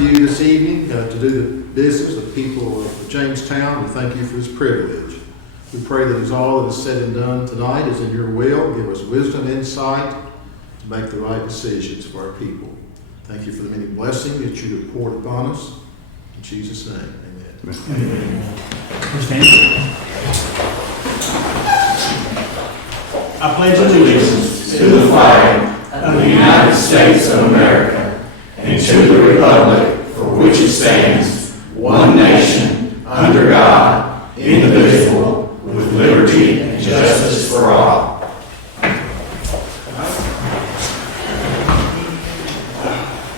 to you this evening to do the business of the people of Jamestown. We thank you for this privilege. We pray that as all that is said and done tonight is in your will, give us wisdom, insight to make the right decisions for our people. Thank you for the many blessings that you have poured upon us. In Jesus' name, amen. Amen. I pledge allegiance to the flag of the United States of America and to the republic for which it stands, one nation, under God, indivisible, with liberty and justice for all.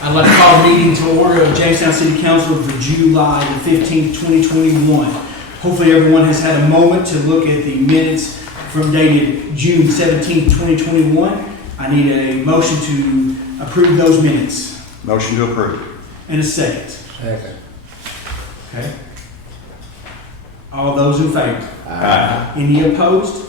I'd like to call the meeting to order of Jamestown City Council for July the 15th, 2021. Hopefully everyone has had a moment to look at the minutes from dated June 17th, 2021. I need a motion to approve those minutes. Motion to approve. And a second. Second. Okay. All those in favor? Aye. Any opposed?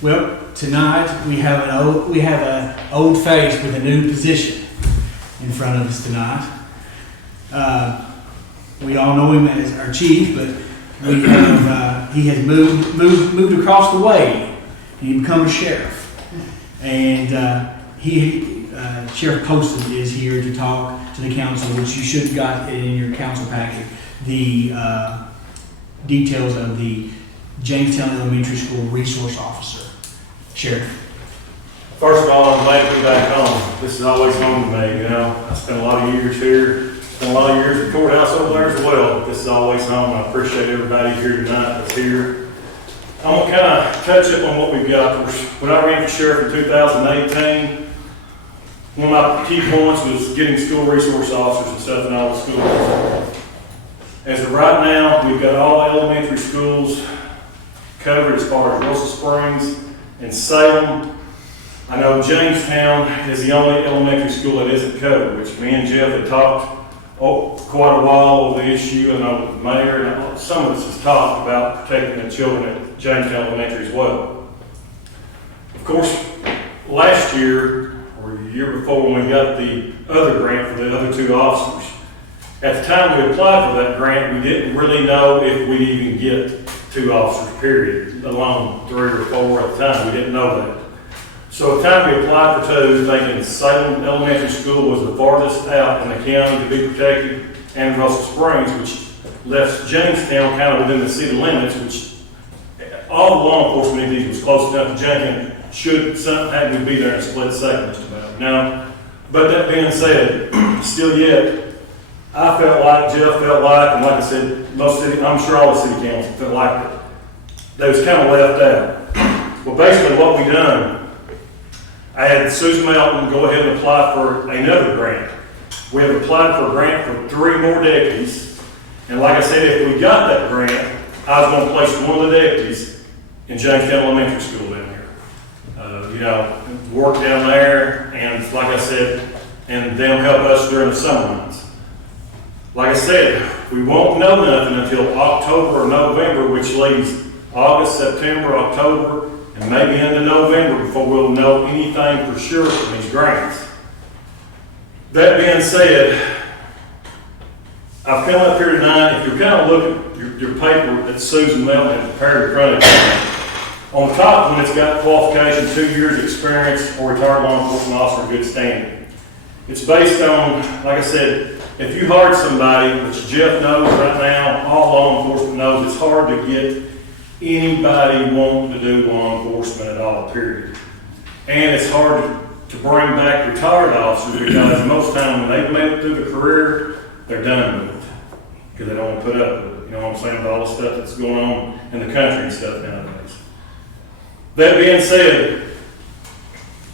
Well, tonight we have an old face with a new position in front of us tonight. We all know him as our chief, but he has moved across the way. He become a sheriff, and Sheriff Poston is here to talk to the council, which you should have got in your council packet. The details of the Jamestown Elementary School resource officer. Sheriff. First of all, I'm glad to be back home. This is always home to me, you know. I spent a lot of years here, spent a lot of years at the courthouse over there as well. This is always home. I appreciate everybody here tonight that's here. I'm going to kind of touch up on what we've got. When I ran for sheriff in 2018, one of my key points was getting school resource officers and stuff in all the schools. As of right now, we've got all the elementary schools covered as far as Russell Springs and Salem. I know Jamestown is the only elementary school that isn't covered, which me and Jeff had talked quite a while over the issue, and the mayor and some of us has talked about protecting the children at Jamestown Elementary as well. Of course, last year, or the year before, when we got the other grant for the other two officers, at the time we applied for that grant, we didn't really know if we'd even get two officers, period, let alone 3 or 4 at the time. We didn't know that. So at the time we applied for two, thinking Salem Elementary School was the farthest out in the county to be protected, and Russell Springs, which left Jamestown kind of within the city limits, which all the law enforcement entities was close enough to Jamestown should something happen to be there in a split second just about. Now, but that being said, still yet, I felt like, Jeff felt like, and like I said, I'm sure all the city council felt like that. They was kind of left out. Well, basically what we done, I had Susan Melton go ahead and apply for another grant. We have applied for a grant for 3 more deputies. And like I said, if we got that grant, I was going to place one of the deputies in Jamestown Elementary School down here. Work down there, and like I said, and them help us during the summer months. Like I said, we won't know nothing until October or November, which leaves August, September, October, and maybe into November before we'll know anything for sure from these grants. That being said, I've come up here tonight. If you're kind of looking at your paper that Susan Melton had prepared in front of you, on the top one it's got qualification, 2 years experience, or retired law enforcement officer in good standing. It's based on, like I said, if you hired somebody, which Jeff knows right now, all law enforcement knows, it's hard to get anybody wanting to do law enforcement at all, period. And it's hard to bring back retired officers because most time when they've made it through the career, they're done with it because they don't want to put up with it. You know what I'm saying? With all the stuff that's going on in the country and stuff nowadays. That being said,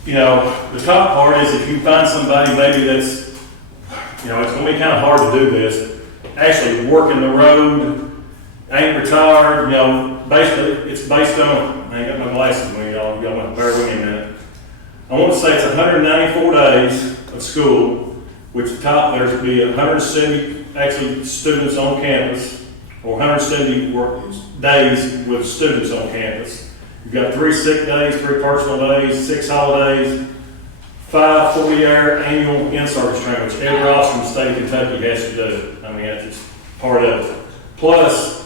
the top part is if you find somebody maybe that's, it's going to be kind of hard to do this, actually working the road, ain't retired, basically it's based on, I ain't got my glasses with me, y'all want to bear with me a minute. I want to say it's 194 days of school, which the top there's to be 170 actually students on campus, or 170 days with students on campus. You've got 3 sick days, 3 personal days, 6 holidays, 5 40-hour annual in-service training, which every officer in the state of Kentucky has to do. I mean, that's just part of it. Plus,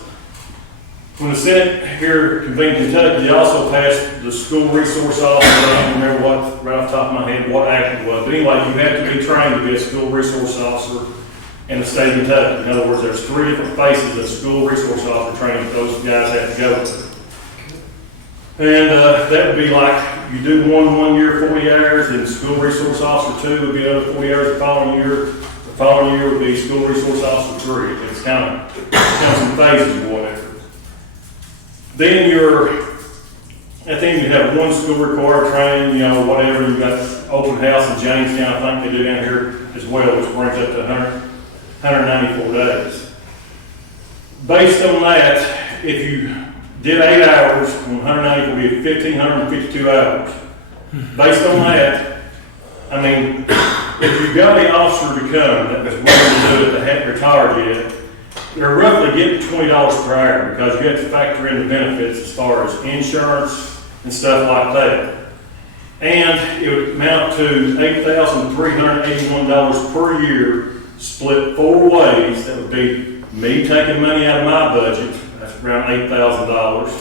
when the Senate here convened in Kentucky, they also passed the school resource officer. I don't remember what, right off the top of my head, what act it was. But anyway, you have to be trained to be a school resource officer in the state of Kentucky. In other words, there's 3 different phases of school resource officer training that those guys have to go through. And that would be like, you do one year, 40 hours, and school resource officer 2 would be another 40 hours the following year. The following year would be school resource officer 3. It's kind of some phases or whatever. Then I think you have 1 school required training, whatever. You've got open house in Jamestown, I think they do down here as well, which brings up to 194 days. Based on that, if you did 8 hours, 190 will be 1,552 hours. Based on that, I mean, if you've got an officer to come that was willing to do it, that hadn't retired yet, they're roughly getting $20 per hour because you have to factor in the benefits as far as insurance and stuff like that. And it would amount to $8,381 per year, split 4 ways. That would be me taking money out of my budget. That's around $8,000.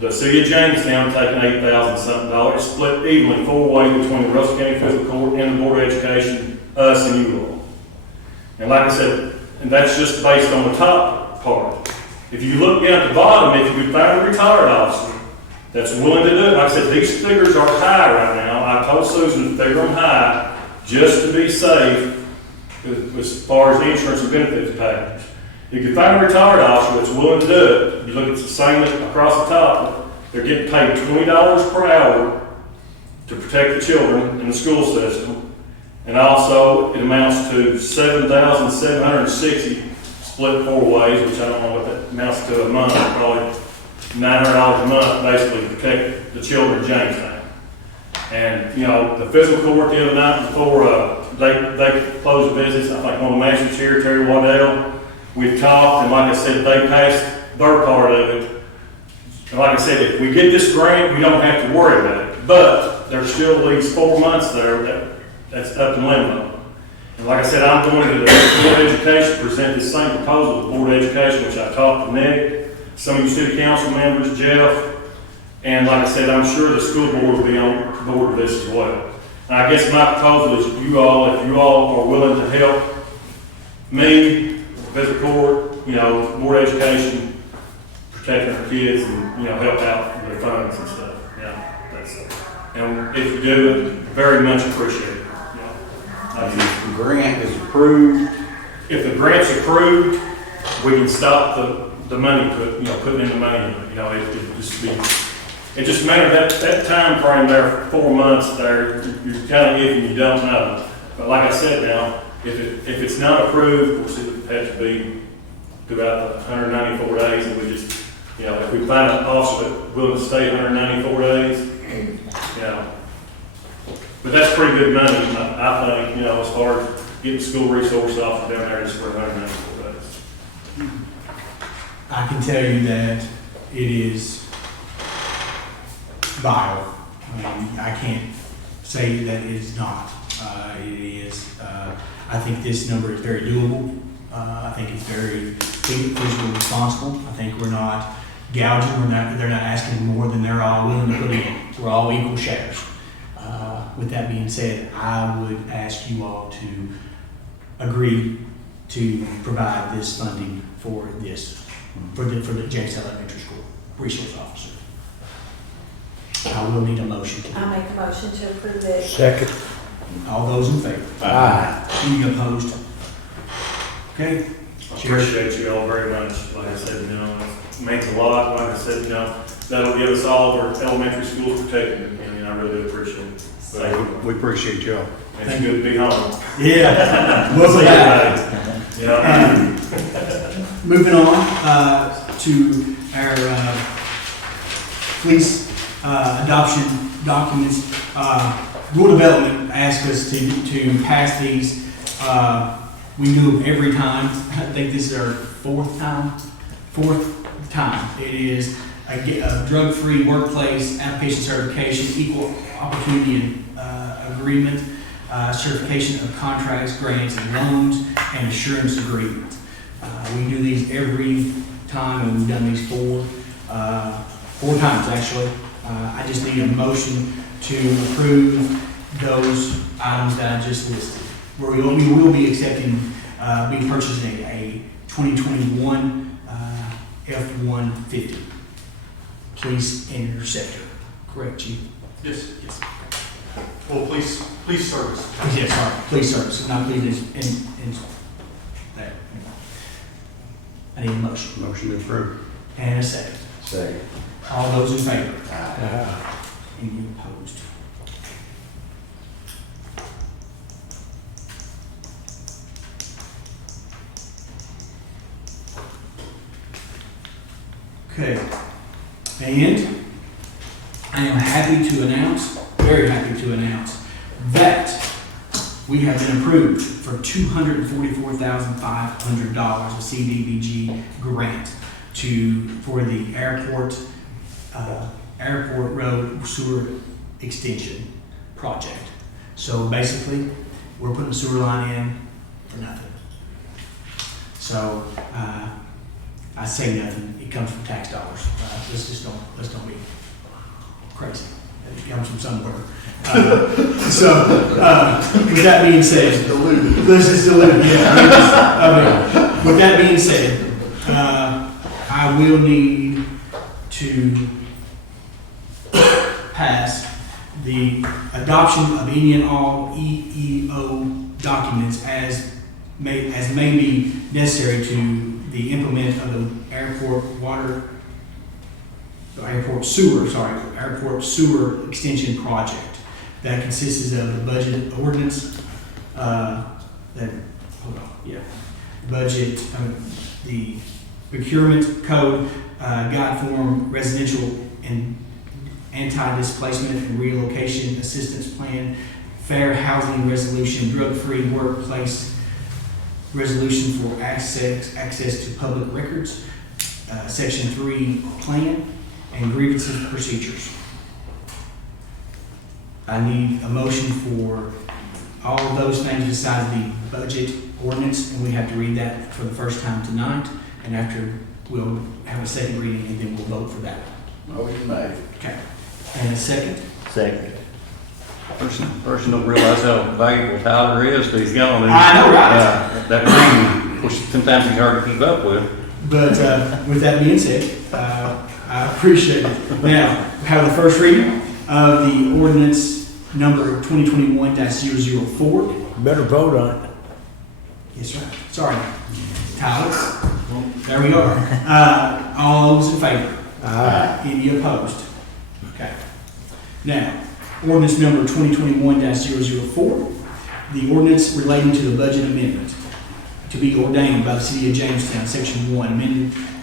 The city of Jamestown taking $8,000 something, split evenly 4 ways between the Russell County Fiscal Court and the Board of Education, us and you all. And like I said, and that's just based on the top part. If you look down at the bottom, if you could find a retired officer that's willing to do it, like I said, these figures are high right now. I told Susan to figure them high just to be safe as far as the insurance and benefits package. If you find a retired officer that's willing to do it, you look at the same across the top, they're getting paid $20 per hour to protect the children in the school system. And also, it amounts to $7,760 split 4 ways, which I don't know what that amounts to a month, probably $900 a month, basically, to protect the children in Jamestown. And, the fiscal court the other night before they closed the business, I think one of the magistrates here, Terry Waddell, we've talked, and like I said, they passed their part of it. And like I said, if we get this grant, we don't have to worry about it. But there's still at least 4 months there that's up in limbo. And like I said, I'm going to the Board of Education, present this same proposal to the Board of Education, which I talked to Nick, some of you city council members, Jeff, and like I said, I'm sure the school board will be on board with this as well. And I guess my proposal is if you all are willing to help me, Fiscal Court, Board of Education, protecting our kids and, help out with their funds and stuff. And if you do, very much appreciate it. If the grant is approved, If the grant's approved, we can stop the money, putting in the money. It just matters that time frame there, 4 months there, you're kind of if you don't know. But like I said now, if it's not approved, of course it would have to be throughout the 194 days, and we just, if we find an officer that's willing to stay 194 days, But that's pretty good money, I think, as far as getting school resource officer down there just for 194 days. I can tell you that it is vital. I mean, I can't say that it is not. It is. I think this number is very doable. I think it's very fiscally responsible. I think we're not gouging. They're not asking more than they're all willing to put in. We're all equal shares. With that being said, I would ask you all to agree to provide this funding for this, for the Jamestown Elementary School resource officer. I will need a motion. I make a motion to approve it. second. All those in favor? Aye. Any opposed? Okay. I appreciate you all very much. Like I said, it means a lot. Like I said, that'll give us all of our elementary schools protected, and I really do appreciate it. Thank you. We appreciate y'all. It's good to be home. Yeah. Mostly that. Moving on to our police adoption documents. Rule development asked us to pass these. We do them every time. I think this is our fourth time. It is a drug-free workplace application certification, equal opportunity and agreement, certification of contracts, grants, and loans, and assurance agreement. We do these every time, and we've done these four times actually. I just need a motion to approve those items that I just listed. Where we will be accepting, be purchasing a 2021 F-150 police interceptor. Correct, Chief? Yes. Yes. Well, police service. Yes, sorry, police service, not police in that. I need a motion. Motion to approve. And a second. Second. All those in favor? Any opposed? Okay. And I am happy to announce, very happy to announce, that we have been approved for $244,500 of CDBG grant for the airport road sewer extension project. So basically, we're putting a sewer line in for nothing. So I say nothing. It comes from tax dollars. Let's don't be crazy. It comes from somewhere. With that being said, this is diluted. Yeah. With that being said, I will need to pass the adoption of any and all EEO documents as may be necessary to the implement of the airport sewer extension project that consists of the budget ordinance, the procurement code, guide form, residential and anti-displacement and relocation assistance plan, fair housing resolution, drug-free workplace resolution for access to public records, section 3 plan, and grievances procedures. I need a motion for all of those things besides the budget ordinance, and we have to read that for the first time tonight, and after we'll have a second reading, and then we'll vote for that one. Motion made. Okay. And a second? Second. Person don't realize how valuable Tyler is till he's gone. I know, right? That reading, of course, sometimes he's hard to keep up with. But with that being said, I appreciate it. Now, we have the first reading of the ordinance number 2021-004. Better vote on it. Yes, right. Sorry, Tyler. There we are. All those in favor? Aye. Any opposed? Okay. Now, ordinance number 2021-004, the ordinance relating to the budget amendment to be ordained by the City of Jamestown, Section 1,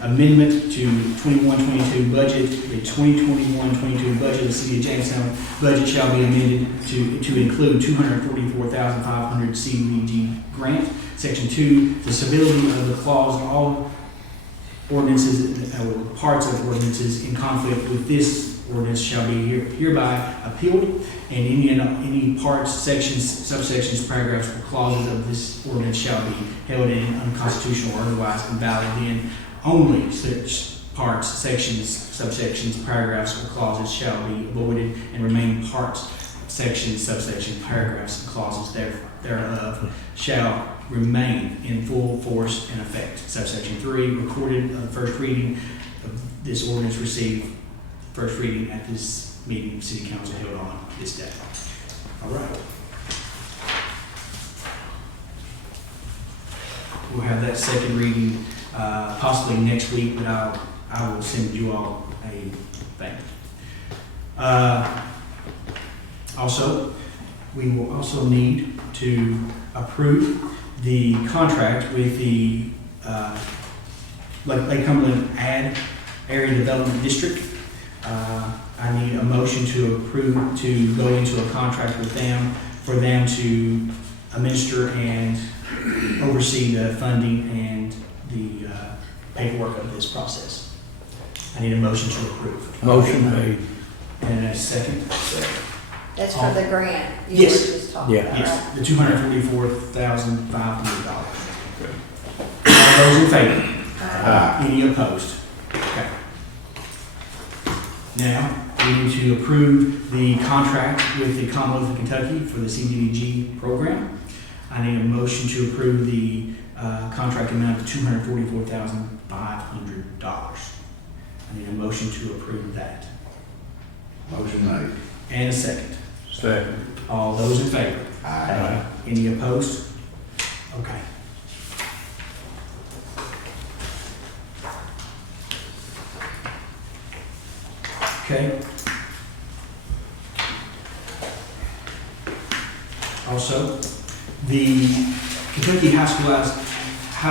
amendment to 21-22 budget. The 2021-22 budget of the City of Jamestown budget shall be amended to include $244,500 CDBG grant. Section 2, the civility of the clause, all ordinances, parts of ordinances in conflict with this ordinance shall be hereby appealed, and any parts, sections, subsections, paragraphs, or clauses of this ordinance shall be held in unconstitutional or otherwise invalid. Then only such parts, sections, subsections, paragraphs, or clauses shall be voided, and remaining parts, sections, subsections, paragraphs, and clauses thereof shall remain in full force and effect. Subsection 3, recorded of the first reading of this ordinance received first reading at this meeting of City Council held on this day. All right. We'll have that second reading possibly next week, but I will send you all a thing. Also, we will also need to approve the contract with the Lake Cumberland Area Development District. I need a motion to approve to go into a contract with them for them to administer and oversee the funding and the paperwork of this process. I need a motion to approve. Motion made. And a second. That's for the grant you were Yes. just talking Yeah. about, Yes, right? the $244,500. All those in favor? Any opposed? Okay. Now, we need to approve the contract with the Commonwealth of Kentucky for the CDBG program. I need a motion to approve the contract amount of $244,500. I need a motion to approve that. Motion made. And a second. Second. All those in favor? Aye. Any opposed? Okay. Okay. Also, the Kentucky High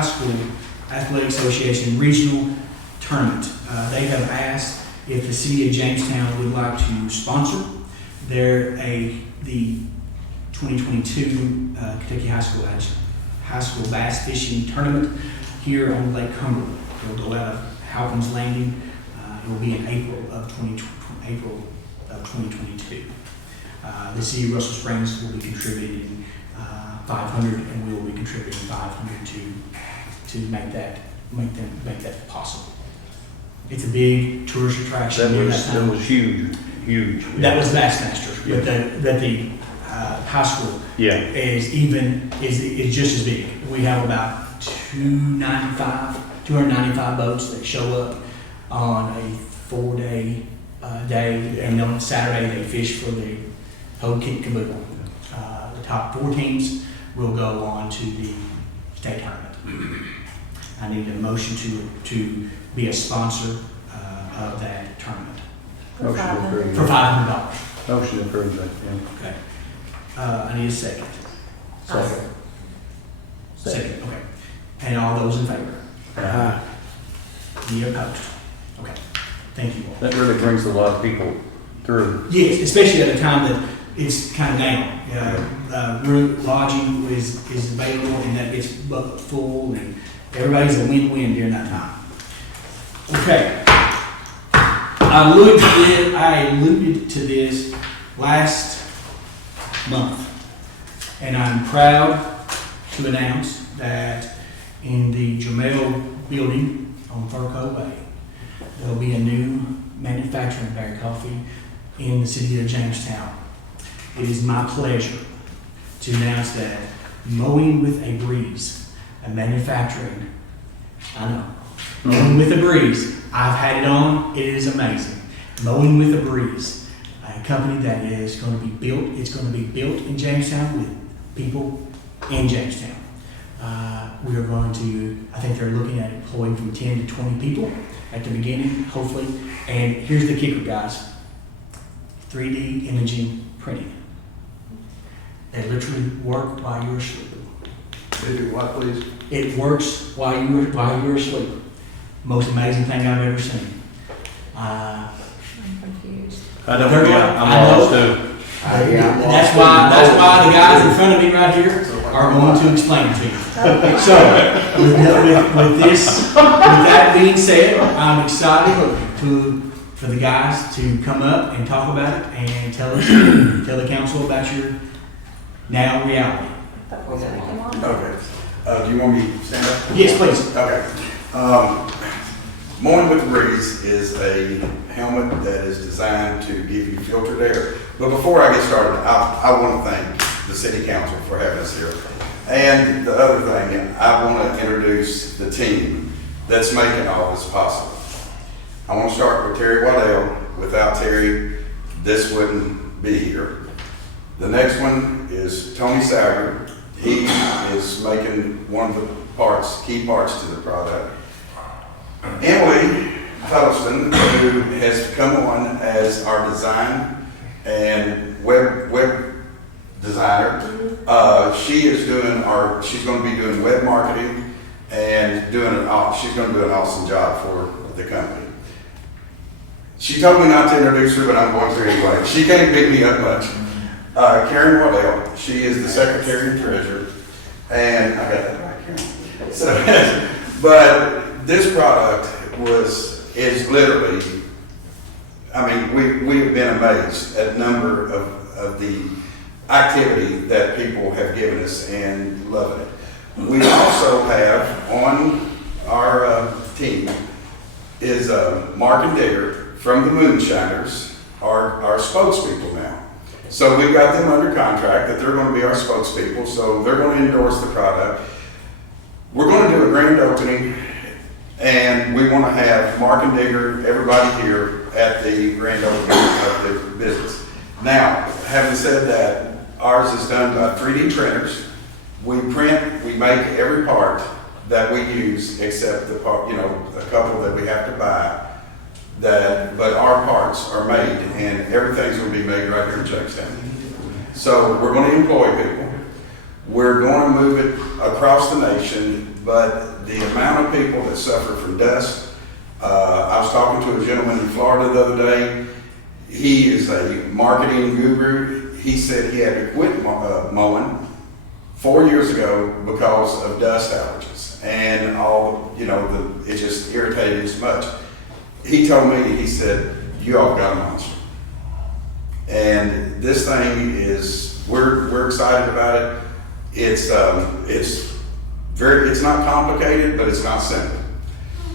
School Athletic Association Regional Tournament. They have asked if the city of Jamestown would like to sponsor the 2022 Kentucky High School Bass Fishing Tournament here on Lake Cumberland. It'll go out of Halpin's Landing. It will be in April of 2022. The city of Russell Springs will be contributing $500, and we will be contributing $500 to make that possible. It's a big tourist attraction. That was huge. That was Bassmaster, but the high school Yeah. is just as big. We have about 295 boats that show up on a 4-day day, and on Saturday they fish for the whole kit and caboodle. The top 4 teams will go on to the state tournament. I need a motion to be a sponsor of that tournament For Motion approved. for $500. Motion approved, yeah. Okay. I need a second. Second. Second, okay. And all those in favor? Aye. Any opposed? Okay. Thank you all. That really brings a lot of people through. Yes, especially at a time that it's kind of down. Room lodging is available, and that gets booked full, and everybody's a win-win during that time. Okay. I alluded to this last month, and I'm proud to announce that in the Jamestown building on Furco Way, there'll be a new manufacturing bag of coffee in the city of Jamestown. It is my pleasure to announce that Mowing with a Breeze, a manufacturing, Mowing with a Breeze, I've had it on, it is amazing. Mowing with a Breeze, a company that is going to be built, it's going to be built in Jamestown with people in Jamestown. We are going to, I think they're looking at employing from 10 to 20 people at the beginning, hopefully. And here's the kicker, guys. 3D imaging printing. They literally work while you're asleep. They do what, please? It works while you're asleep. Most amazing thing I've ever seen. I'm confused. I don't, They're yeah, like- I'm I know. lost too. That's why the guys in front of me right here are going to explain it to you. So, with that being said, I'm excited for the guys to come up and talk about it and tell the council about your now reality. Thought we were gonna come on. Okay. Do you want me to stand up? Yes, please. Okay. Mowing with the Breeze is a helmet that is designed to give you filtered air. But before I get started, I want to thank the City Council for having us here. And the other thing, I want to introduce the team that's making all this possible. I want to start with Terry Waddell. Without Terry, this wouldn't be here. The next one is Tony Sauer. He is making one of the key parts to the product. Emily Huddleston, who has come on as our design and web designer, she's going to be doing web marketing and she's going to do an awesome job for the company. She told me not to introduce her, but I'm going to anyway. She can't pick me up much. Karen Waddell, she is the secretary and treasurer, and I got that right, Karen. So, but this product is literally, I mean, we have been amazed at the number of of the activity that people have given us and loving it. We also have on our team is Mark and Digger from the Moonshiners, our spokespeople now. So we've got them under contract that they're going to be our spokespeople, so they're going to endorse the product. We're going to do a grand opening, and we want to have Mark and Digger, everybody here at the grand opening of the business. Now, having said that, ours is done by 3D printers. We print, we make every part that we use except the part, you know, a couple that we have to buy. But our parts are made, and everything's going to be made right here in Jamestown. So we're going to employ people. We're going to move it across the nation, but the amount of people that suffer from dust, I was talking to a gentleman in Florida the other day. He is a marketing guru. He said he had to quit mowing 4 years ago because of dust allergies and all, you know, it just irritated him so much. He told me, he said, "You all got a monster." And this thing is, we're excited about it. It's not complicated, but it's not simple.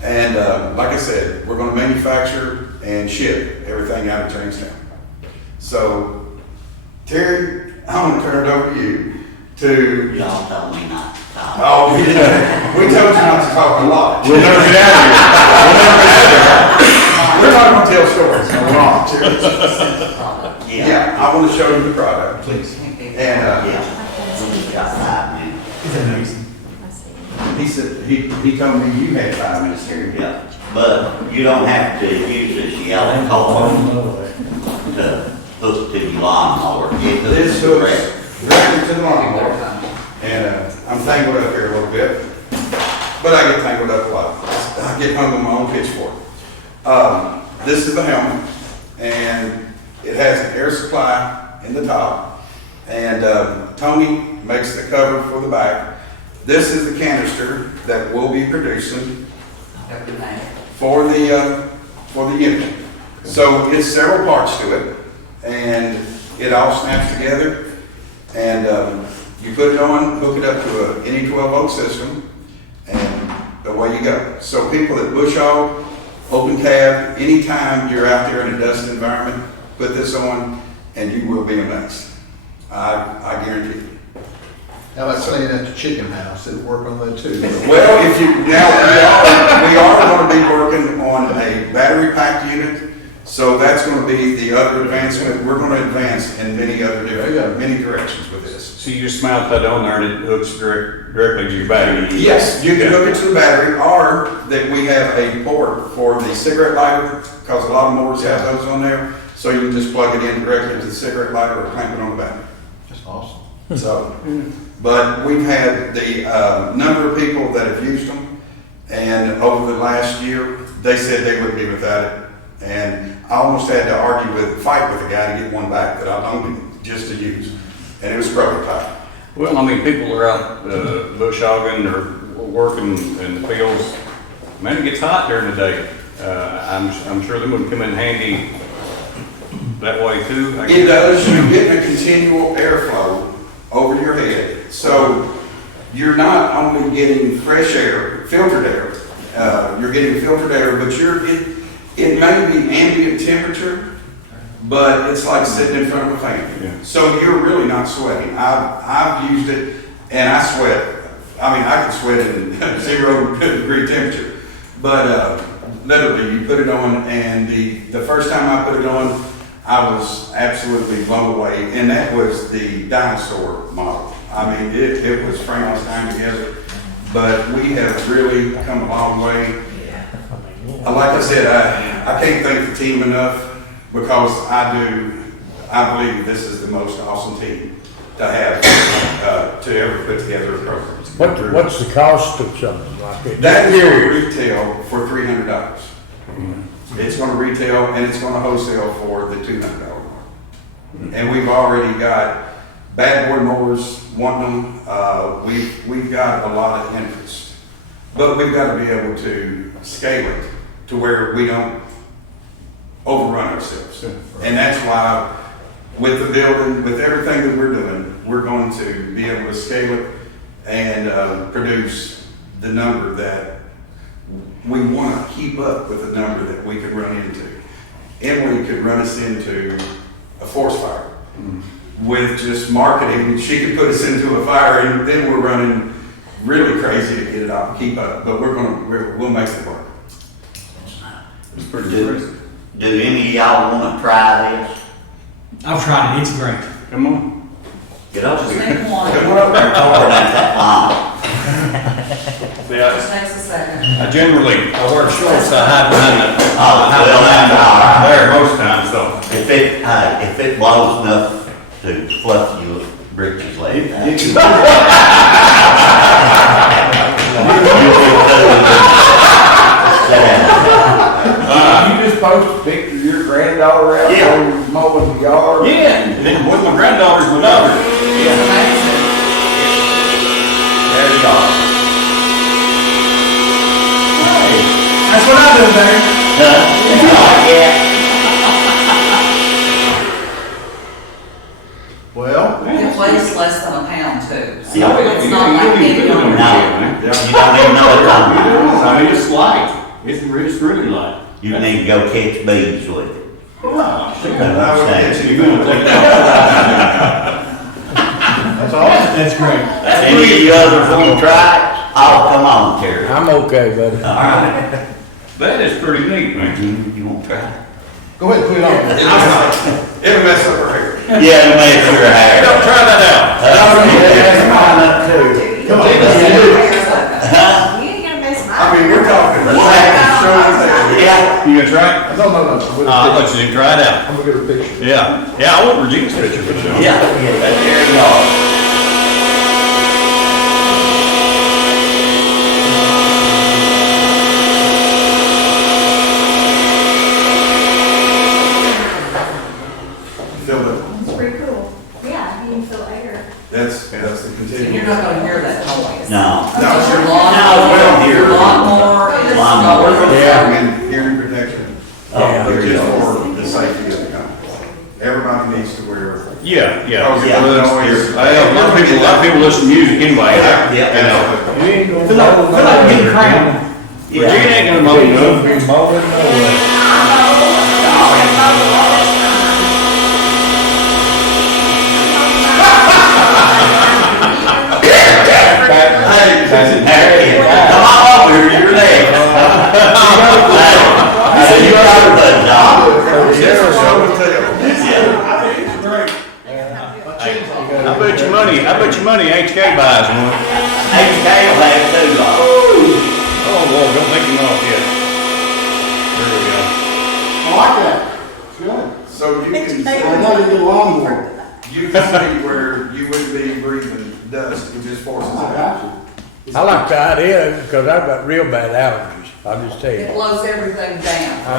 And like I said, we're going to manufacture and ship everything out of Jamestown. So, Terry, I'm going to turn it over to you to. Y'all told me not to talk. Oh, we didn't. We told you not to talk a lot. We'll never get out of here. We're not going to tell stories. No, we're not. Terry. Yeah, I want to show you the product. Please. And Yeah. Got 5 minutes. It's amazing. I see. he said he told me you had 5 minutes here. Yeah, but you don't have to use this yellow cord to hook to your lawnmower. It This hooks direct. hooks directly to the lawnmower. And I'm tangled up here a little bit, but I get tangled up a lot. I get hung on my own pitchfork. This is the helmet, and it has an air supply in the top, and Tony makes the cover for the back. This is the canister that we'll be producing for the unit. So it's several parts to it, and it all snaps together, and you put it on, hook it up to any 12-volt system, and away you go. So people that bush hog, open cab, anytime you're out there in a dust environment, put this on, and you will be amazed. I guarantee you. How about staying at the chicken house? It'll work on that too. Well, we are going to be working on a battery packed unit, so that's going to be the other advancement. We're going to advance in many directions with this. So you just mount that on there and it hooks directly to your battery? Yes, you can hook it to the battery, or that we have a port for the cigarette lighter, because a lot of motors have those on there, so you can just plug it in directly to the cigarette lighter or clamp it on the battery. That's awesome. So, but we've had the number of people that have used them, and over the last year, they said they wouldn't be without it. And I almost had to fight with a guy to get one back that I loaned him just to use, and it was prototype. Well, I mean, people are out bush hogging or working in the fields. Man, it gets hot during the day. I'm sure them would come in handy that way too. It does. You're getting a continual airflow over your head, so you're not only getting fresh air, filtered air. You're getting filtered air, but it may be ambient temperature, but it's like sitting in front of a fan. Yeah. So you're really not sweating. I've used it, and I sweat. I mean, I can sweat in 0 degree temperature, but literally, you put it on, and the first time I put it on, I was absolutely blown away, and that was the dinosaur model. I mean, it was Frankenstein together, but we have really come a long way. Like I said, I can't thank the team enough, because I believe this is the most awesome team to have to ever put together a program. What's the cost of something like that? That is going to retail for $300. Mm-hmm. It's going to retail, and it's going to wholesale for the $200 mark. Mm-hmm. And we've already got bad boy mowers wanting them. We've got a lot of interest, but we've got to be able to scale it to where we don't overrun ourselves. And that's why with the building, with everything that we're doing, we're going to be able to scale it and produce the number that we want to keep up with the number that we could run into. Emily could run us into a forest fire. With just marketing, she could put us into a fire, and then we're running really crazy to get it out and keep up. But we'll make it work. It's pretty impressive. Do any of y'all wanna try this? I've tried it, it's great. Come on. Get up Just here. take one. Come on up there, talk about that line. Yeah, Just takes a second. I generally, I wear shorts, I hide behind the, Oh, well, that's all right. there most times though. If it blows enough to fluff your britches like that. You just post a picture of your granddaughter out Yeah. there mowing the yard? Yeah, and then with my granddaughter's my daughter. Amazing. There you go. That's what I do, baby. Yeah. Well, It weighs less than a pound too. So Yeah. it's not like any No, other. you don't even know it's on. I mean, it's light. It's really light. You need to go catch bees with it. Oh, That's what I'm saying. you're gonna take that. that's awesome. That's great. Any of you others want to try it? Oh, come on, Terry. I'm okay, buddy. All right. That is pretty neat, man. You won't try it? Go ahead and put it on. It'll mess up her hair. Yeah, to make sure I have. Don't try that out. Come on. You ain't gonna miss mine. I mean, we're talking. Yeah. You gonna try it? No. I thought you didn't try it out. I'm gonna get a picture. Yeah, yeah, I want Regina's picture for the show. Yeah, there you go. Feel it. It's pretty cool. Yeah, you can feel air. That's the And continuum. you're not gonna hear that noise. No. No, it's your No, we don't hear Your it. lawnmower is. Lawnmower. Yeah. Hearing protection. Yeah, there you Just go. for the safety of the company. Everybody needs to wear. Yeah, yeah. Oh, yeah. Well, that's- I have a lot of people listen to music anyway. Yeah. You know. You ain't gonna Feel like getting crowned. Regina ain't gonna mow You you. gonna be mowing nowhere. Hey, come on over here, you're next. I said, you're out of the job. Show and tell. I bet you money HK buys one. HK will have two on. Oh, Lord, don't make him off yet. There we go. I like that. It's good. So you can, I know you get lawnmower. you can see where you wouldn't be breathing dust, it just forces it I out. got you. I like the idea, because I've got real bad allergies, I'll just tell It you. blows everything down. I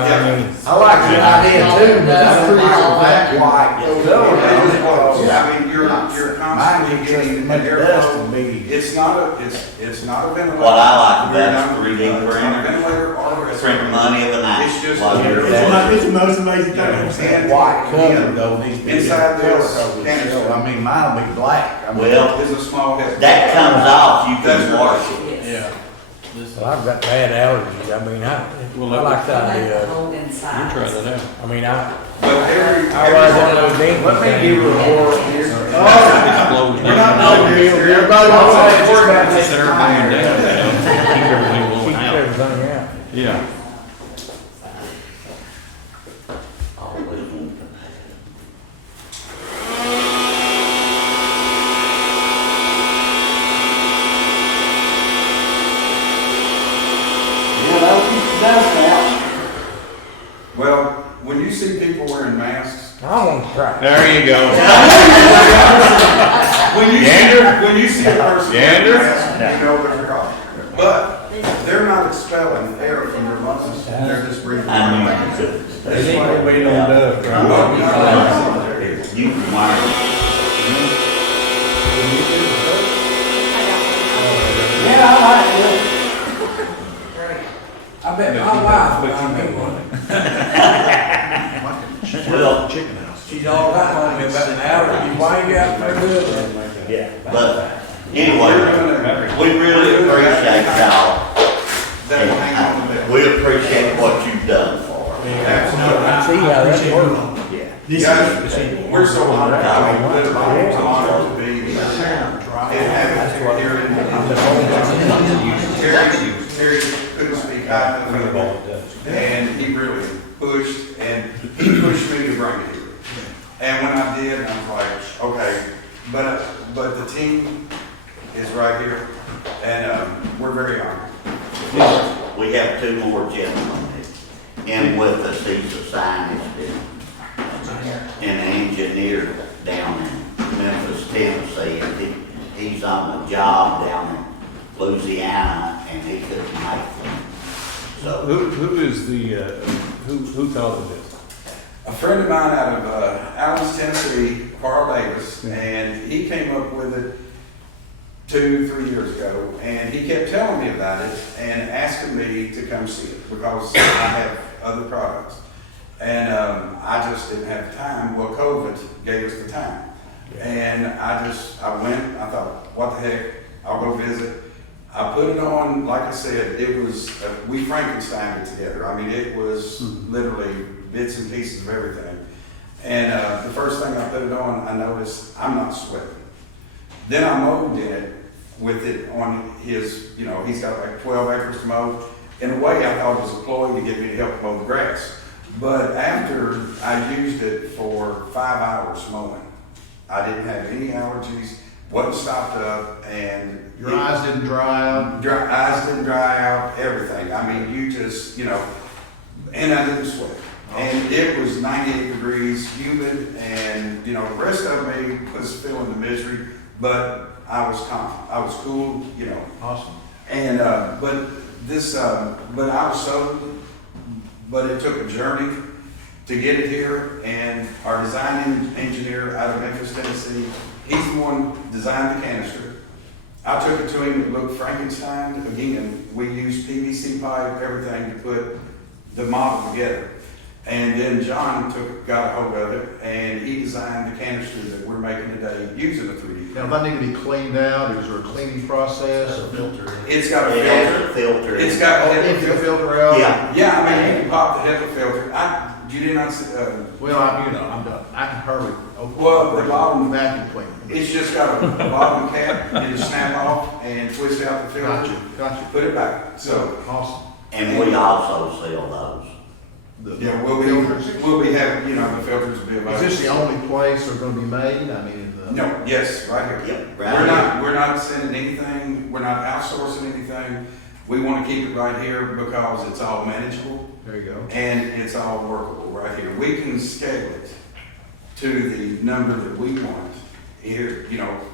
mean, I like the idea too, but I'm pretty sure that white goes over. I mean, you're constantly getting an air flow. be. It's not a ventilator. What I like about You're not- 3D it's not a printer, ventilator or a print money of a night. It's just- while you're It's there. the most amazing thing I've ever seen. And White cover though, needs to be. Inside this canister. canister. I mean, mine'll be black. I mean, Well, is a small head. that comes off, you That's can right. wash it. Yes. Well, I've got bad allergies, I mean, I like the They idea. hold inside. Try that out. I mean, I But every ride one of those things. Let me give you a report here. We're not doing this. Everybody wants to work about Set everything down, you know, keep everything blowing Keep out. everything out. Yeah. Always want to. Yeah, that'll keep the dust out. Well, when you see people wearing masks, I want to try. There you go. when you see a person Yander? wearing a mask, you know there's a problem. But they're not expelling air from their lungs, they're just breathing. I knew you could. They ain't gonna be no dust. You can wire Yeah, I like it. Great. I bet my wife will find me one. it. Well, She's all right on me about an hour. You wind out there good. Yeah. But anyway, we really appreciate y'all. That'll hang on to that. We appreciate what you've done for us. I see how that Appreciate works. you all. Yeah. This Guys, is, we're so honored, I mean, literally, it's an honor to be and having here in Terry couldn't speak high enough, and he really pushed, and he pushed me to bring it here. And when I did, I was like, okay, but the team is right here, and we're very honored. We have two more gentlemen in with us. He's a scientist and an engineer down in Memphis, Tennessee. And he's on a job down in Louisiana, and he couldn't make it. So Who is the, who thought of this? A friend of mine out of Allen's, Tennessee, Carl Davis, and he came up with it 2-3 years ago, and he kept telling me about it and asking me to come see it because I have other products. And I just didn't have the time. Well, COVID gave us the time. And I went, I thought, what the heck, I'll go visit. I put it on, like I said, it was, we Frankensteined it together. I mean, it was literally bits and pieces of everything. And the first thing I put it on, I noticed I'm not sweating. Then I mowed in it with it on his, he's got like 12 acres to mow. In a way, I thought it was a ploy to get me to help mow the grass. But after I used it for 5 hours mowing, I didn't have any allergies, wasn't stopped up, and Your eyes didn't dry out? eyes didn't dry out, everything. I mean, you just, and I didn't sweat. And it was 98 degrees, humid, and, the rest of me was feeling the misery, but I was calm. I was cool, Awesome. And, but I was so, but it took a journey to get it here, and our design engineer out of Memphis, Tennessee, he's the one designed the canister. I took it to him, it looked Frankenstein. Again, we used PVC pipe, everything to put the model together. And then John got a hold of it, and he designed the canister that we're making today using a 3D. Now, if that need to be cleaned out, is there a cleaning process? It's got a it has filter. a filter. It's got a Empty the HEPA filter. filter out? Yeah. Yeah, I mean, you can pop the HEPA filter. You did not see, Well, I'm done. I can hardly open. Well, the bottom- vacuum cleaner. it's just got a bottom cap, and you snap off and twist out the filter. Gotcha. Put it back. So, Awesome. And we also sell those. yeah, we'll be having, the filters will be Is available. this the only place they're gonna be made? I mean, No, yes, right here. Yep, right We're not sending anything, we're not outsourcing anything. We want to keep it right here because it's all manageable there you go. and it's all workable right here. We can scale it to the number that we want here,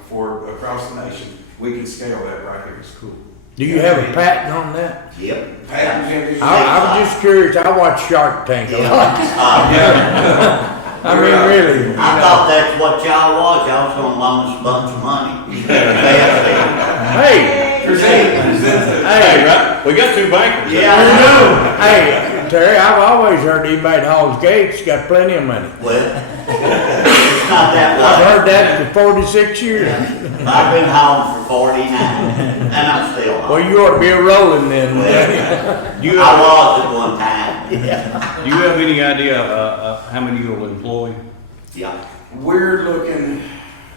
for across the nation. We can scale that right here. It's cool. Do you have a patent on that? Yep. Patent I was just curious. I watch Shark Tank a lot. Yeah. I mean, really. I thought that's what y'all was. Y'all was gonna loan us a bunch of money. Hey, Hey, right, we got two bankers. Yeah. hey, Terry, I've always heard anybody at Hall's Gates got plenty of money. Well, it's not that I've way. heard that for 46 years. I've been home for 49, and I'm still home. Well, you ought to be rolling then. Do you I have, was at one time. do you have any idea, how many you'll employ? Yeah. We're looking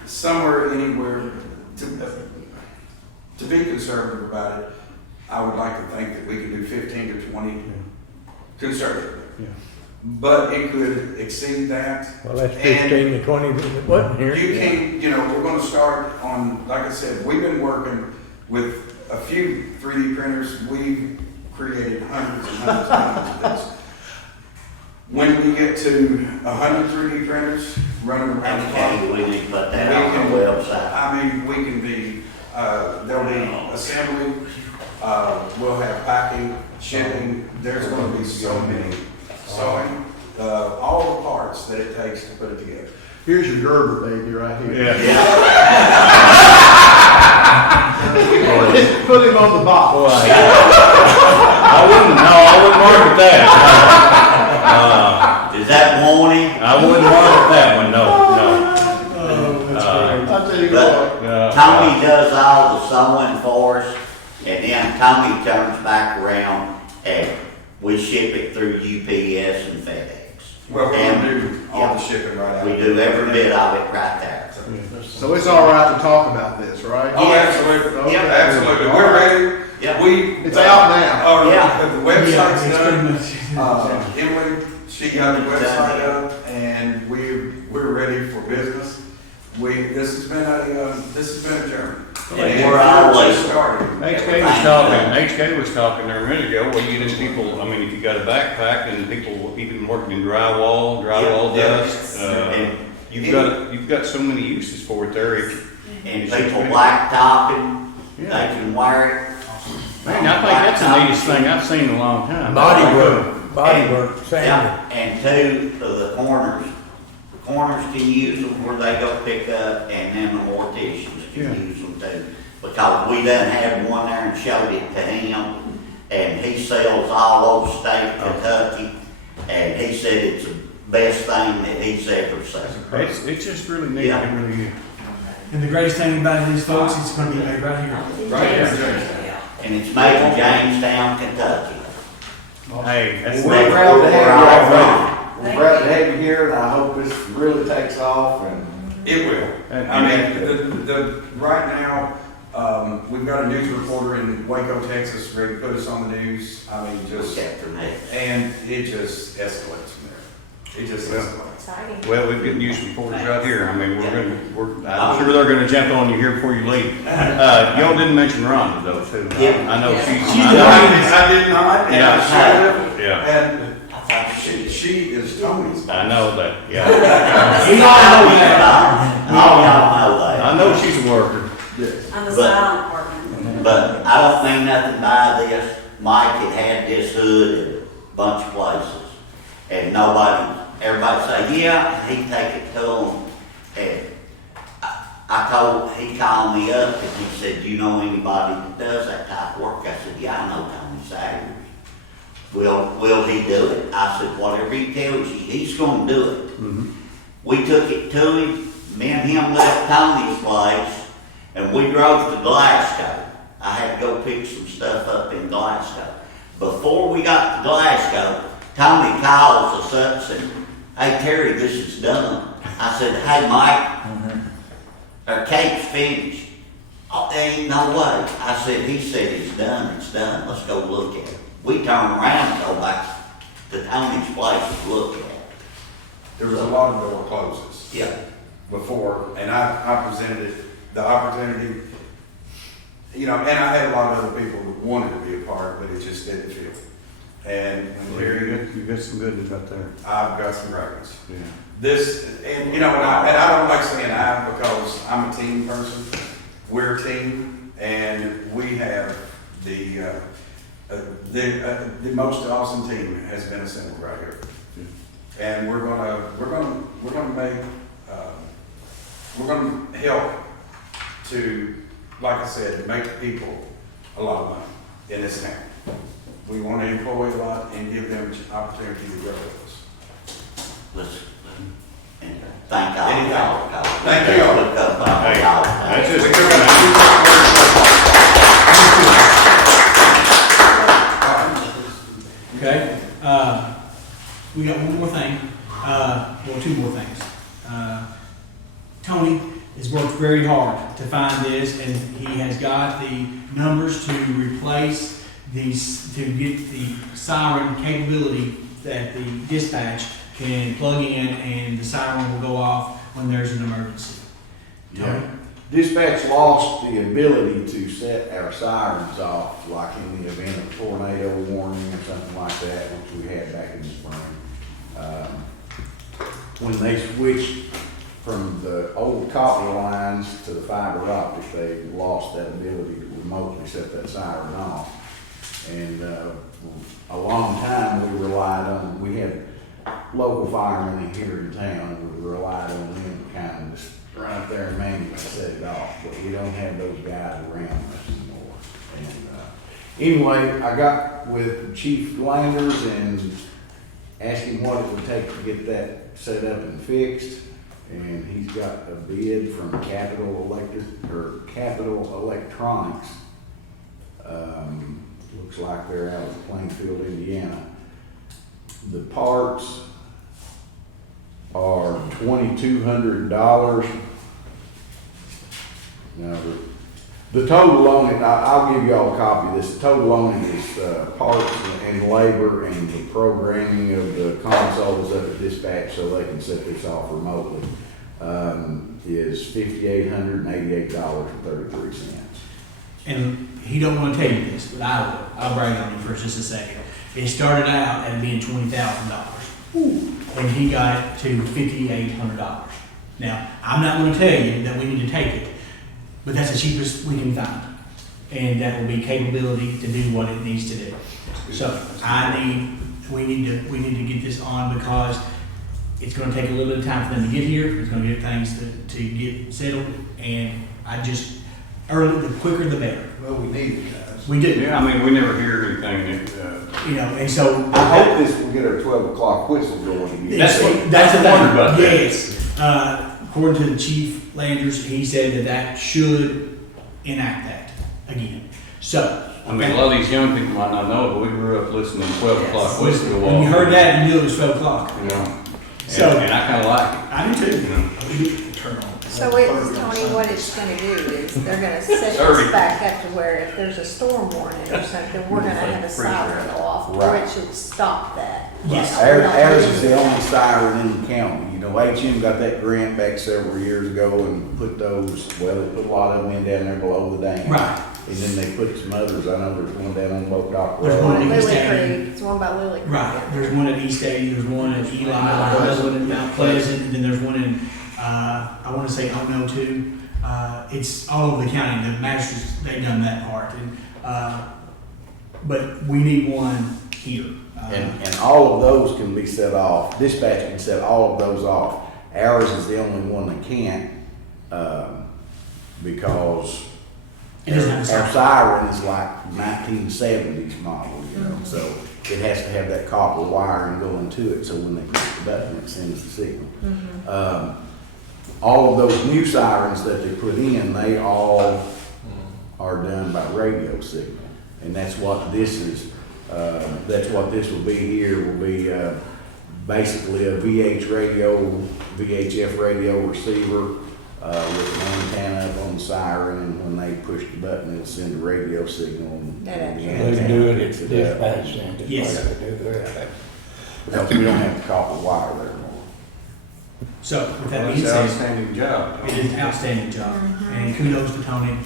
somewhere, anywhere, to be conservative about it. I would like to think that we can do 15 to 20 conservative. Yeah. But it could exceed that. Well, that's 15 to 20. What here? You can't, we're gonna start on, like I said, we've been working with a few 3D printers. We've created hundreds and hundreds and hundreds of these. When we get to 100 3D printers running around the clock, Okay, we need to put that on our website. I mean, we can be, there'll be assembly, we'll have packing, shipping, there's gonna be so many sewing, all the parts that it takes to put it together. Here's your Gerber baby right here. Put him on the box. I wouldn't market that. Is that warning? I wouldn't want that one, no. Oh, that's great. I'll tell you But what. Tommy does all the sewing for us, and then Tommy turns back around and we ship it through UPS and FedEx. Well, we're And- gonna do all the shipping right out. We do every bit of it right there. So it's all right to talk about this, right? Oh, absolutely, Yeah. absolutely, we're ready. Yeah. It's out now. Our, Yeah. the Yeah, website's it's pretty done. much. Emily, she got the website up, and we're ready for business. This has been a journey. And we're always started. HK was talking there a minute ago, well, you didn't people, I mean, if you got a backpack and people even working in drywall Yeah. dust, And- you've got so many uses for it there. and people blacktopping, they can wear it. Man, I think that's the neatest thing I've seen in a long time. Body work, sanding. Yeah, and two of the corners can use them where they go pick up, and then the morticians Yeah. can use them too. Because we done had one there and showed it to him, and he sells all over state Kentucky, and he said it's the best thing that he's ever seen. It's just really neat, Yeah. it really is. And the greatest thing about these folks, it's gonna be made right here. Right there, And it's made in Jamestown, Kentucky. Hey, that's We're That's proud to where have we're you, all our from. friend. We're proud to have you here, and I hope this really takes off, and It will. I mean, right now, we've got a news reporter in Waco, Texas, ready to put us on the news. I mean, just, After me. and it just escalates from there. It just escalates. Exciting. well, we've got news reporters right here. I mean, I'm sure they're gonna jump on you here before you leave. Y'all didn't mention Rhonda though, too. Yeah. I know She's I the know- I did not, and I should have. Yeah, And she is Tony's. I know that, yeah. We all know that. All y'all know that. I know she's a worker. I'm the But- silent partner. But I don't mean nothing by this. Mike had this hood in a bunch of places. And everybody say, yeah, he take it to him. And he called me up and he said, you know anybody that does that type of work? I said, yeah, I know Tony Saggers. Will he do it? I said, whatever he tells you, he's gonna do it. We took it to him, me and him left Tony's place, and we drove to Glasgow. I had to go pick some stuff up in Glasgow. Before we got to Glasgow, Tony calls us up and said, hey Terry, this is done. I said, hey Mike, our cake's finished. Oh, there ain't no way. He said it's done, let's go look at it. We turned around and go back to Tony's place to look at it. There was a lot of door closes. Yeah. Before, and I presented the opportunity, and I had a lot of other people who wanted to be a part, but it just didn't fit. And Terry, You got some good ones out there. I've got some great ones. Yeah. This, and I don't like saying I because I'm a team person. We're a team, and we have the most awesome team has been assembled right here. And we're gonna help to, like I said, make people a lot of money in this town. We want to employ a lot and give them opportunity to grow with us. Let's thank all Anytime. y'all. Thank you all. Look up all Hey, y'all. that's We just, Okay, we got one more thing, two more things. Tony has worked very hard to find this, and he has got the numbers to replace these, to get the siren capability that the dispatch can plug in, and the siren will go off when there's an emergency. Tony? dispatch lost the ability to set our sirens off, like in the event of tornado warning or something like that, which we had back in the spring. When they switched from the old copper lines to the fiber optic, they lost that ability to remotely set that siren off. And a long time we relied on, we had local firemen here in town, and we relied on them to kind of just run up there and manually set it off, but we don't have those guys around us anymore. And anyway, I got with Chief Landers asked him what it would take to get that set up and fixed, and he's got a bid from Capital Electronics. Looks like they're out of Plainfield, Indiana. The parts are $2,200. Now, the total on it, I'll give y'all a copy of this. The total on it is parts and labor and the programming of the consoles up at dispatch so they can set this off remotely, is $5,888.33. And he don't want to tell you this, but I will. I'll brag on him for just a second. It started out at being $20,000, and he got it to $5,800. Now, I'm not going to tell you that we need to take it, but that's the cheapest we can find, and that will be capability to do what it needs to do. So we need to get this on because it's going to take a little bit of time for them to get here. It's going to get things to get settled, and the quicker the better. Well, we need it, guys. We do. Yeah, I mean, we never hear anything, And so I hope this will get our 12 o'clock whistle going again. that's the I wondered about that. Yes. According to the Chief Landers, he said that should enact that again. So. I mean, a lot of these young people might not know it, but we grew up listening to 12 o'clock whistle go off. When you heard that, you knew it was 12 o'clock. You know, So- and I kind of like it. I do too. You know. Turn on. So wait, Tony, what it's gonna do is they're gonna set Sorry. this back up to where if there's a storm warning or something, we're gonna have a siren go off, Right. which should stop that. Yes. Ours is the only siren in the county. You know, HM got that grant back several years ago and put those, well, they put a lot of them in down there below the dam. Right. And then they put some others, I know there's one down on Boat Dock There's Road. one Lily East End. Creek, it's one by Lily Creek. Right. There's one at East Eighty, there's one at Eli, there's one at Mount Pleasant, and then there's one in, I want to say Ono too. It's all over the county. The masters, they've done that part. But we need one here. And all of those can be set off. Dispatch can set all of those off. Ours is the only one that can't, because It doesn't have a our siren is like 1970s model, you know, so it has to have that copper wiring going to it, so when they push the button, it sends the signal. All of those new sirens that they put in, they all are done by radio signal, and that's what this is. That's what this will be here, will be basically a VHF radio receiver with an antenna up on the siren, and when they push the button, it'll send a radio signal. And That the actually- antenna They do it, picks it's it up. dispatch and Yes. dispatch to do that. Because we don't have the copper wire there anymore. So with that Well, being it's an said, outstanding job. it is an outstanding job. And kudos to Tony.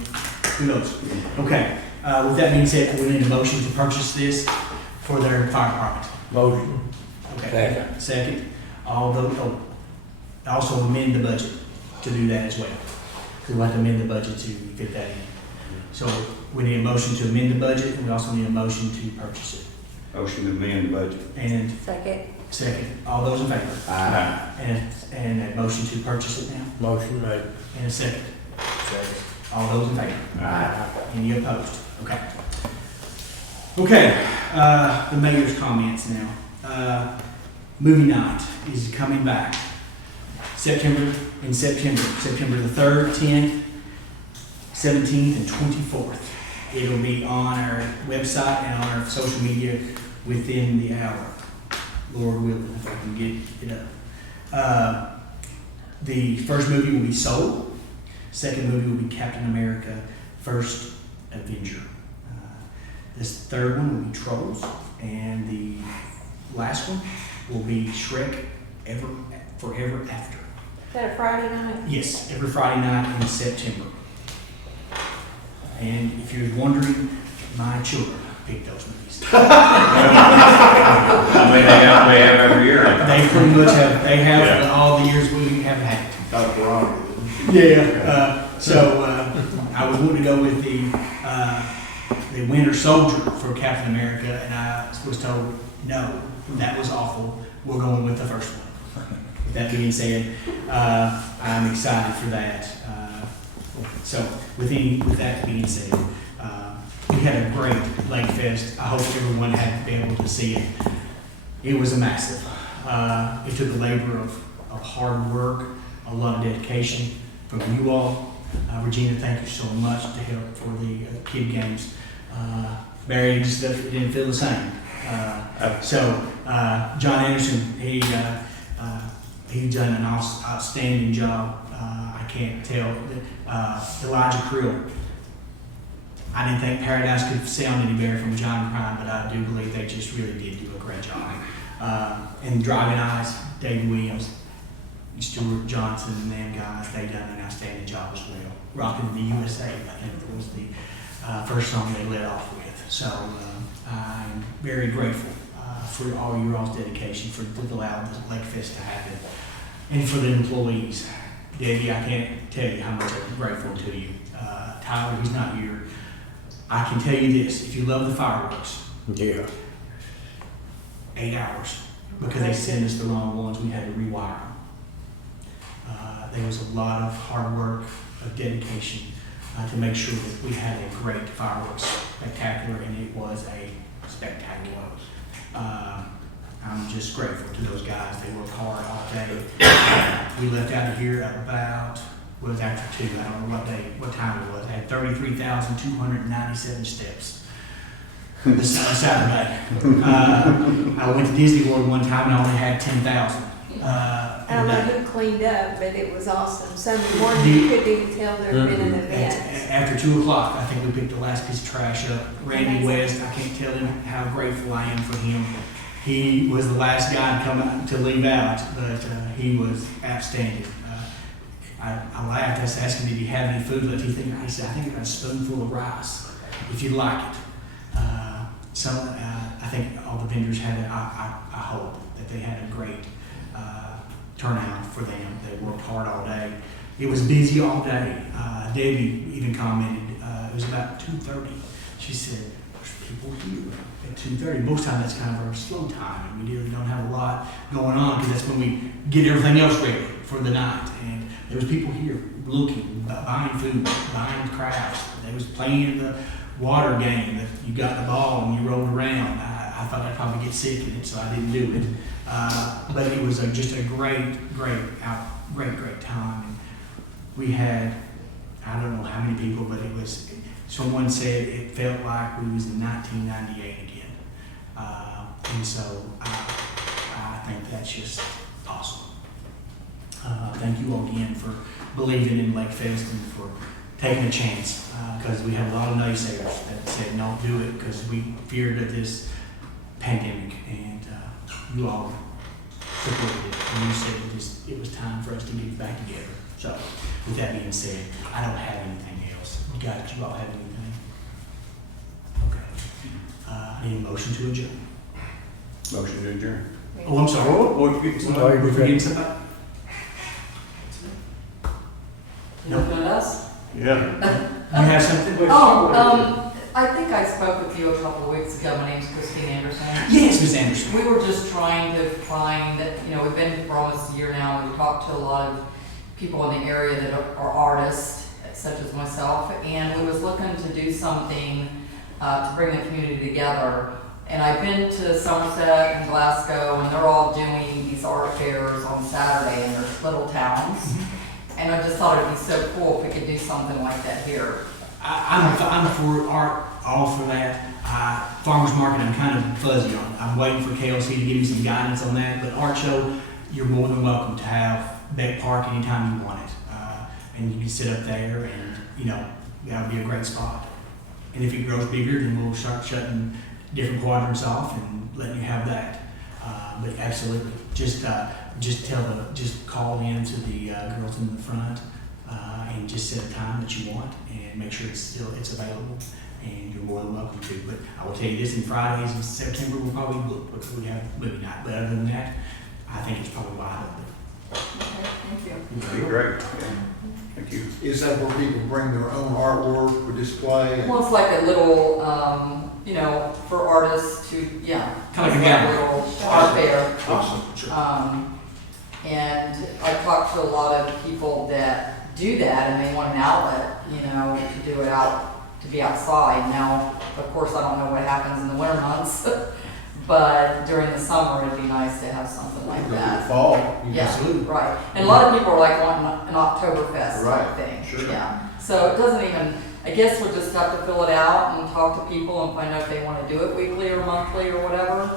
Kudos. Okay. With that being said, we need a motion to purchase this for their fire department. Motion. Okay. Second. All those, also amend the budget to do that as well. We'll have to amend the budget to fit that in. So we need a motion to amend the budget, and we also need a motion to purchase it. Motion to amend the budget. And Second, all those in favor? Aye. And a motion to purchase it now, Motion made. and a second. All those in favor? Aye. Any opposed? Okay. Okay, the mayor's comments now. Movie night is coming back. September the 3rd, 10th, 17th, and 24th. It'll be on our website and on our social media within the hour. Lord willing, if I can get it up. The first movie will be Soul. Second movie will be Captain America, First Avenger. This third one will be Trolls. And the last one will be Shrek Forever After. is that a Friday night? Yes, every Friday night in September. And if you're wondering, my children picked those movies. I mean, they have every year. They pretty much have, Yeah. all the years we have had it. Dr. Ron. Yeah, so I was wanting to go with the Winter Soldier for Captain America, and I was told, no, that was awful. We're going with the first one. With that being said, I'm excited for that. So with that being said, we had a great Lake Fest. I hope everyone had been able to see it. it was a massive. It took a labor of hard work, a lot of dedication from you all. Regina, thank you so much to help for the kid games. Barry just didn't feel the same. John Anderson, he done an outstanding job. I can't tell. Elijah Krill, I didn't think Paradise could sound any better from John Prime, but I do believe they just really did do a great job. And Driving Eyes, Dave Williams, Stuart Johnson, and them guys, they done an outstanding job as well. Rocking the USA, I think it was the first song they led off with. So I'm very grateful for all your all's dedication to allow the Lake Fest to happen, and for the employees. Debbie, I can't tell you how much I'm grateful to you. Tyler, he's not here. I can tell you this: if you love the fireworks, 8 hours, because they sent us the wrong ones, we had to rewire them. There was a lot of hard work, of dedication to make sure that we had a great fireworks spectacular, and it was a spectacular. I'm just grateful to those guys. They worked hard all day. We left out of here at about, well, it was after 2. I don't know what time it was. I had 33,297 steps. This Saturday. I went to Disney World one time and I only had 10,000. I don't know who cleaned up, but it was awesome. Sunday morning, you couldn't even tell there had been an event. After 2 o'clock, I think we picked the last piece of trash up. Randy West, I can't tell him how grateful I am for him. He was the last guy to come out to leave out, but he was outstanding. I laughed. I asked him, did he have any food left? He said, I think I got a spoonful of rice, if you'd like it. I think all the vendors had I hope that they had a great turnout for them. They worked hard all day. It was busy all day. Debbie even commented, it was about 2:30. She said, there's people here at 2:30. Most times that's kind of our slow time, and we really don't have a lot going on because that's when we get everything else ready for the night. And there was people here looking, buying food, buying crafts. They was playing the water game that you got the ball and you rolled around. I thought I'd probably get sick in it, so I didn't do it. But it was just a great time. And we had, I don't know how many people, but it was, someone said it felt like we was in 1998 again. And so I think that's just awesome. Thank you all again for believing in Lake Fest and for taking a chance, because we had a lot of naysayers that said don't do it because we feared of this pandemic, and you all supported it, and you said it was time for us to get back together. So with that being said, I don't have anything else. You all have anything? Okay. I need a motion to adjourn. Motion to adjourn. Oh, I'm sorry. We're forgetting somebody? No. Us? Yeah. You have something? I think I spoke with you a couple of weeks ago. My name's Christine Anderson. Yes, Ms. Anderson. We were just trying to find, we've been for almost a year now, and we've talked to a lot of people in the area that are artists, such as myself, and we was looking to do something to bring the community together. And I've been to Somerset and Glasgow, and they're all doing these art fairs on Saturday in their little towns. Mm-hmm. And I just thought it'd be so cool if we could do something like that here. I'm for art, all for that. Farmers market, I'm kind of fuzzy on. I'm waiting for KLC to give me some guidance on that. But art show, you're more than welcome to have Beck Park anytime you want it. And you can sit up there and, that would be a great spot. And if it grows bigger, then we'll start shutting different quadrants off and letting you have that. But absolutely, just call in to the girls in the front and just set a time that you want and make sure it's available, and you're more than welcome to. But I will tell you this: in Fridays in September we'll probably book because we have movie night. But other than that, I think it's probably wide open. Okay, thank you. That'd be great. Yeah. Thank you. Is that where people bring their own artwork for display? Well, it's like a little, for artists to, Kind of like a gallery. little art fair. Awesome. Sure. And I talked to a lot of people that do that, and they want an outlet, to do it to be outside. Now, of course, I don't know what happens in the winter months, but during the summer, it'd be nice to have something like that. Fall. Yeah, Absolutely. right. And a lot of people are like wanting an Oktoberfest type thing. Sure. Yeah. So it doesn't even, I guess we'll just have to fill it out and talk to people and find out if they want to do it weekly or monthly or whatever.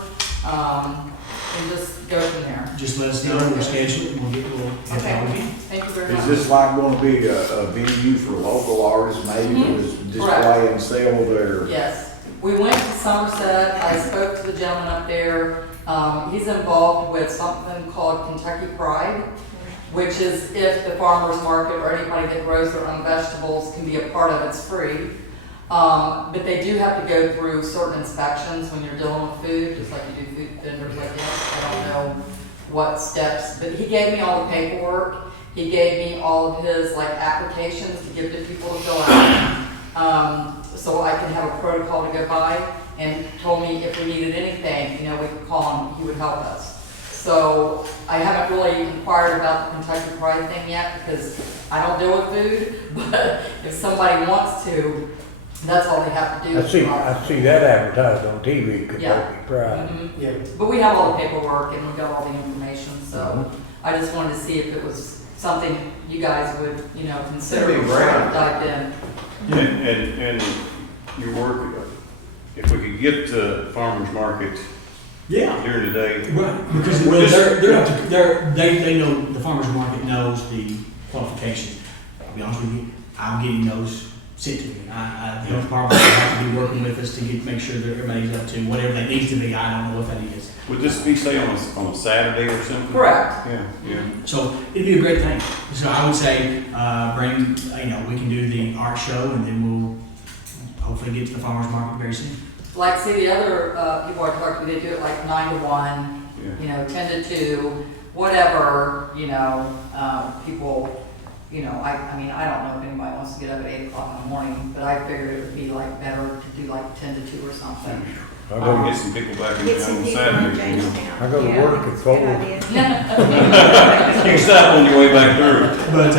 And just go from there. Just let us know, we'll schedule it, and we'll have Okay. that with you. Thank you very much. Is this like gonna be a venue for local artists, maybe, to Mhm. display and sell their? Yes. We went to Somerset. I spoke to the gentleman up there. He's involved with something called Kentucky Pride, which is if the farmer's market or anybody that grows their own vegetables can be a part of it, it's free. But they do have to go through certain inspections when you're dealing with food, just like you do food vendors like this. I don't know what steps, but he gave me all the paperwork. He gave me all of his like applications to give to people to fill out. So I can have a protocol to go by, and told me if we needed anything, you know, we could call him, he would help us. So I haven't really inquired about the Kentucky Pride thing yet because I don't deal with food, but if somebody wants to, that's all they have to do. I see that advertised on TV, Kentucky Yeah. Pride. Mhm. Yeah. But we have all the paperwork and we've got all the information, so I just wanted to see if it was something you guys would, you know, consider That'd be before I great. dived in. And your work, if we could get to farmer's market Yeah. during the day. Right, because We're well, just- they know, the farmer's market knows the qualifications. I'll be honest with you, I'm getting those sent to me. The health department will have to be working with us to make sure that everybody's up to whatever that needs to be. I don't know what that is. Would this be, say, on a Saturday or something? Correct. Yeah, yeah. So it'd be a great thing. So I would say, bring, we can do the art show and then we'll hopefully get to the farmer's market very soon. Like, see, the other people I talked to, they do it like 9 to 1, Yeah. you know, 10 to 2, whatever, people, I mean, I don't know if anybody wants to get up at 8 o'clock in the morning, but I figured it would be like better to do like 10 to 2 or something. I I'm go, gonna get some people back in Get some town on people in Saturday. Jamestown. I go to Yeah, work at that's a good 4. idea. You can stop on your way back through. But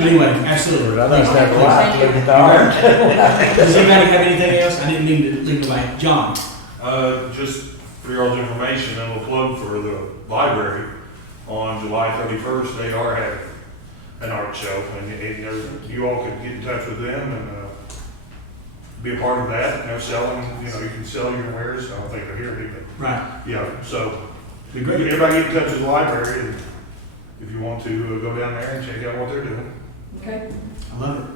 anyway, absolutely. I think that's Thank right, you. look at the art. Does anybody have anything else? I didn't mean to leave nobody. John? Just for your all's information, and a plug for the library, on July 31st, they are having an art show, and you all could get in touch with them and be a part of that, selling, you can sell your wares. I don't think they're here, but Right. yeah, so Be great. everybody get in touch with the library, and if you want to go down there and check out what they're doing. Okay. I love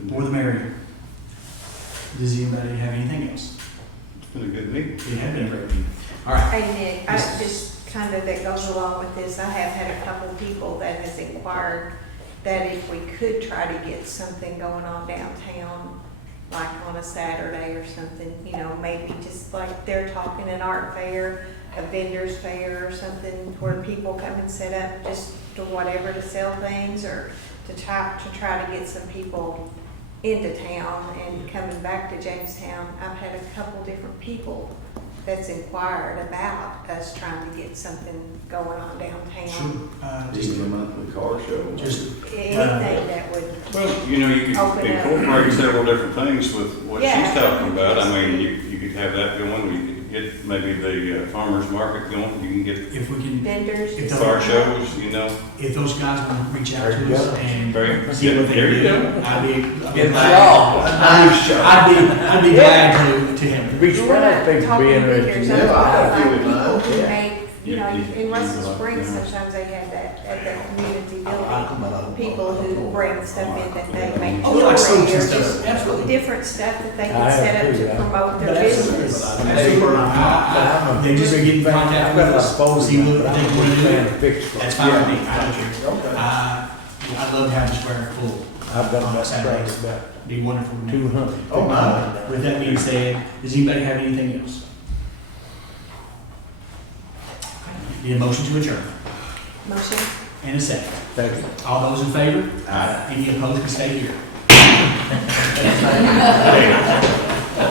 it. More the merrier. Does anybody have anything else? It's been a good meeting. It has been a great meeting. All right. Hey Nick, I just kind of that goes along with this, I have had a couple of people that has inquired that if we could try to get something going on downtown, like on a Saturday or something, maybe just like they're talking an art fair, a vendor's fair or something where people come and set up just to whatever to sell things or to try to get some people into town and coming back to Jamestown. I've had a couple different people that's inquired about us trying to get something going on downtown. Even a monthly car show. Just Anything that would, Well, you could Open up. incorporate several different things with what she's Yeah. talking about. I mean, you could have that going, you could get maybe the farmer's market going, you can get if we can, vendors. If car shows, if those guys want to reach out There you to us go. and Very- see what they there you do, go. I'd be It's glad. all. I'd be glad to help. Be surprised people be interested. Sometimes Yeah, I like feel it people now. who Yeah. make, in Russell Yeah. Springs, sometimes they have that at the community building. People who bring stuff in that they make Oh, yeah, like jewelry soaps and or stuff. just Absolutely. different stuff that they I can have set up too, to yeah. promote their But absolutely. business. Absolutely. They just get in contact with us, see what they want to do. Fix for That's fine with me. I don't care. I'd love to have the square full. I've done on that Saturdays. price about Be wonderful to me. 200. Oh, my. With that being said, does anybody have anything else? Need a motion to adjourn Motion? and a second. Thank you. All those in favor? Any opposed can stay here.